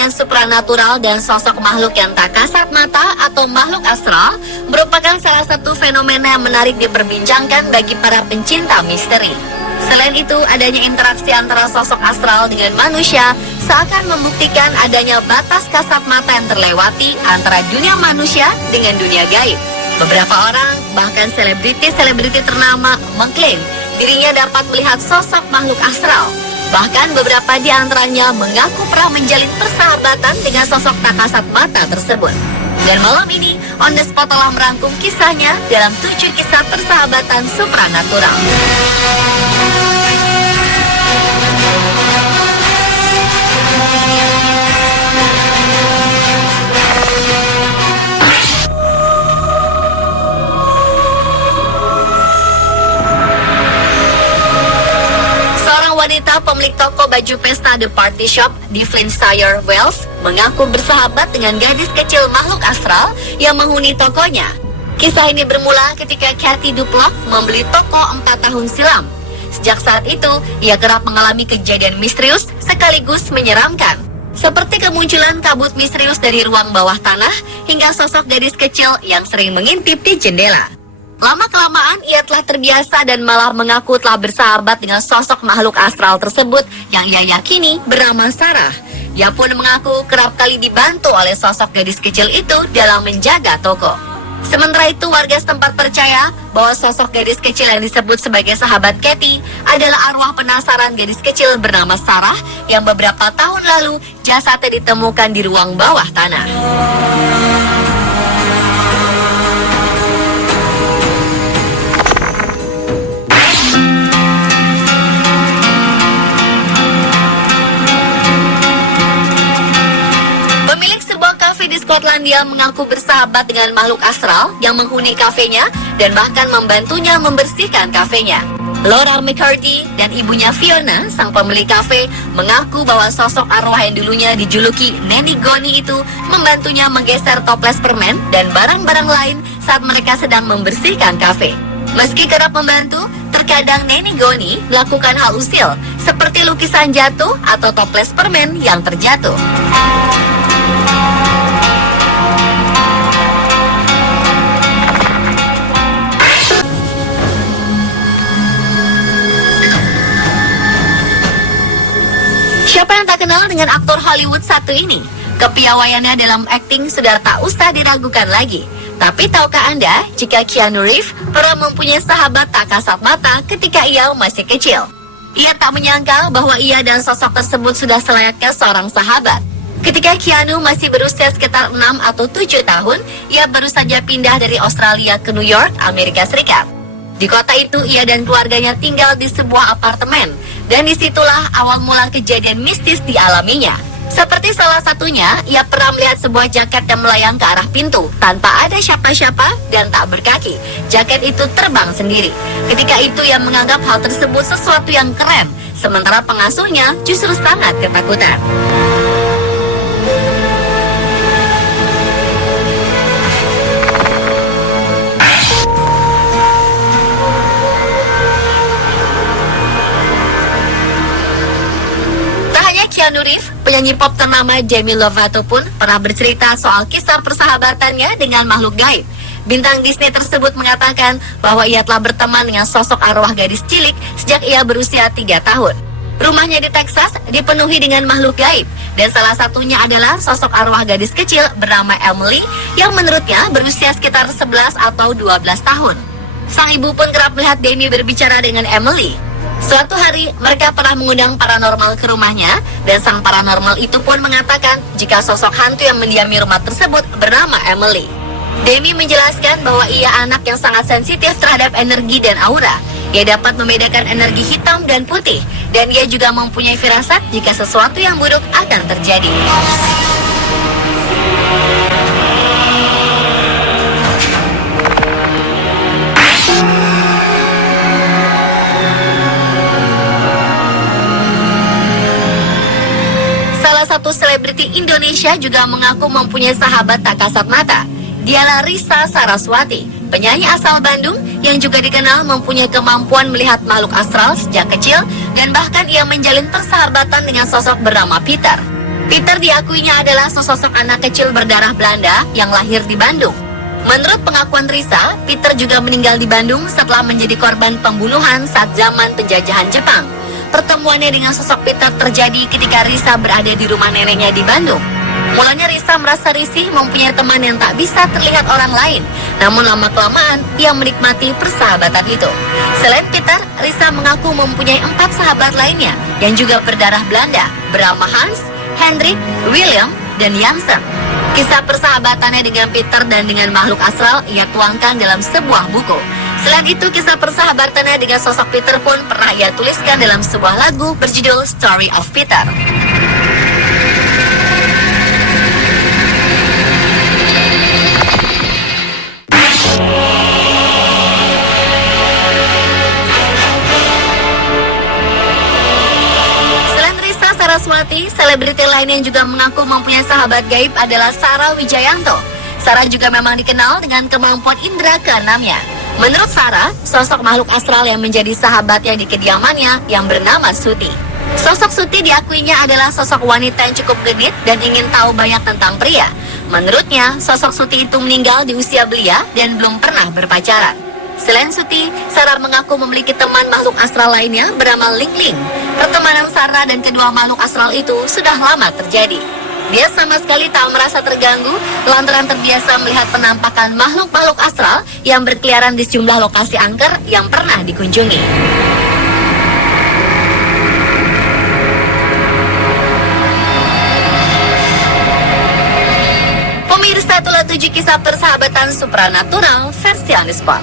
dengan supranatural dan sosok makhluk yang tak kasat mata atau makhluk astral merupakan salah satu fenomena yang menarik diperbincangkan bagi para pencinta misteri. Selain itu, adanya interaksi antara sosok astral dengan manusia seakan membuktikan adanya batas kasat mata yang terlewati antara dunia manusia dengan dunia gaib. Beberapa orang, bahkan selebriti ternama, mengklaim dirinya dapat melihat sosok makhluk astral. Bahkan beberapa di antaranya mengaku pernah menjalin persahabatan dengan sosok tak kasat mata tersebut. Dan malam ini, On The Spot telah merangkum kisahnya dalam 7 kisah persahabatan supranatural. Wanita pemilik toko baju pesta The Party Shop di Flintshire, Wales, mengaku bersahabat dengan gadis kecil makhluk astral yang menghuni tokonya. Kisah ini bermula ketika Kathy Duplock membeli toko 4 tahun silam. Sejak saat itu, ia kerap mengalami kejadian misterius sekaligus menyeramkan. Seperti kemunculan kabut misterius dari ruang bawah tanah hingga sosok gadis kecil yang sering mengintip di jendela. Lama-kelamaan ia telah terbiasa dan malah mengaku telah bersahabat dengan sosok makhluk astral tersebut yang ia yakini bernama Sarah. Ia pun mengaku kerap kali dibantu oleh sosok gadis kecil itu dalam menjaga toko. Sementara itu, warga setempat percaya bahwa sosok gadis kecil yang disebut sebagai sahabat Kathy adalah arwah penasaran gadis kecil bernama Sarah yang beberapa tahun lalu jasadnya ditemukan di ruang bawah tanah. Skotlandia mengaku bersahabat dengan makhluk astral yang menghuni kafenya dan bahkan membantunya membersihkan kafenya. Laura McCarthy dan ibunya Fiona, sang pemilik kafe, mengaku bahwa sosok arwah yang dulunya dijuluki Nanny Goni itu membantunya menggeser toples permen dan barang-barang lain saat mereka sedang membersihkan kafe. Meski kerap membantu, terkadang Nanny Goni melakukan hal usil seperti lukisan jatuh atau toples permen yang terjatuh. Siapa yang tak kenal dengan aktor Hollywood satu ini? Kepiawaiannya dalam akting sudah tak usah diragukan lagi. Tapi tahukah Anda jika Keanu Reeves pernah mempunyai sahabat tak kasat mata ketika ia masih kecil? Ia tak menyangka bahwa ia dan sosok tersebut sudah selayaknya seorang sahabat. Ketika Keanu masih berusia sekitar 6 atau 7 tahun, ia baru saja pindah dari Australia ke New York, Amerika Serikat. Di kota itu, ia dan keluarganya tinggal di sebuah apartemen, dan disitulah awal mula kejadian mistis dialaminya. Seperti salah satunya, ia pernah melihat sebuah jaket yang melayang ke arah pintu, tanpa ada siapa-siapa dan tak berkaki. Jaket itu terbang sendiri. Ketika itu, ia menganggap hal tersebut sesuatu yang keren, sementara pengasuhnya justru sangat ketakutan. Keanu Reeves, penyanyi pop ternama Demi Lovato pun pernah bercerita soal kisah persahabatannya dengan makhluk gaib. Bintang Disney tersebut mengatakan bahwa ia telah berteman dengan sosok arwah gadis cilik sejak ia berusia 3 tahun. Rumahnya di Texas dipenuhi dengan makhluk gaib, dan salah satunya adalah sosok arwah gadis kecil bernama Emily yang menurutnya berusia sekitar 11 atau 12 tahun. Sang ibu pun kerap melihat Demi berbicara dengan Emily. Suatu hari, mereka pernah mengundang paranormal ke rumahnya, dan sang paranormal itu pun mengatakan jika sosok hantu yang mendiami rumah tersebut bernama Emily. Demi menjelaskan bahwa ia anak yang sangat sensitif terhadap energi dan aura. Ia dapat membedakan energi hitam dan putih, dan ia juga mempunyai firasat jika sesuatu yang buruk akan terjadi. Satu selebriti Indonesia juga mengaku mempunyai sahabat tak kasat mata. Dialah Risa Saraswati, penyanyi asal Bandung yang juga dikenal mempunyai kemampuan melihat makhluk astral sejak kecil, dan bahkan ia menjalin persahabatan dengan sosok bernama Peter. Peter diakuinya adalah sesosok anak kecil berdarah Belanda yang lahir di Bandung. Menurut pengakuan Risa, Peter juga meninggal di Bandung setelah menjadi korban pembunuhan saat zaman penjajahan Jepang. Pertemuannya dengan sosok Peter terjadi ketika Risa berada di rumah neneknya di Bandung. Mulanya Risa merasa risih mempunyai teman yang tak bisa terlihat orang lain. Namun lama-kelamaan, ia menikmati persahabatan itu. Selain Peter, Risa mengaku mempunyai 4 sahabat lainnya yang juga berdarah Belanda, bernama Hans, Hendrik, William, dan Jansen. Kisah persahabatannya dengan Peter dan dengan makhluk astral ia tuangkan dalam sebuah buku. Selain itu, kisah persahabatannya dengan sosok Peter pun pernah ia tuliskan dalam sebuah lagu berjudul Story of Peter. Saraswati, selebriti lain yang juga mengaku mempunyai sahabat gaib adalah Sarah Wijayanto. Sarah juga memang dikenal dengan kemampuan indera keenamnya. Menurut Sarah, sosok makhluk astral yang menjadi sahabatnya di kediamannya yang bernama Suti. Sosok Suti diakuinya adalah sosok wanita yang cukup genit dan ingin tahu banyak tentang pria. Menurutnya, sosok Suti itu meninggal di usia belia dan belum pernah berpacaran. Selain Suti, Sarah mengaku memiliki teman makhluk astral lainnya bernama Ling Ling. Pertemanan Sarah dan kedua makhluk astral itu sudah lama terjadi. Dia sama sekali tak merasa terganggu lantaran terbiasa melihat penampakan makhluk-makhluk astral yang berkeliaran di sejumlah lokasi angker yang pernah dikunjungi. Pemirsa, itulah 7 kisah persahabatan supranatural versi Anispot.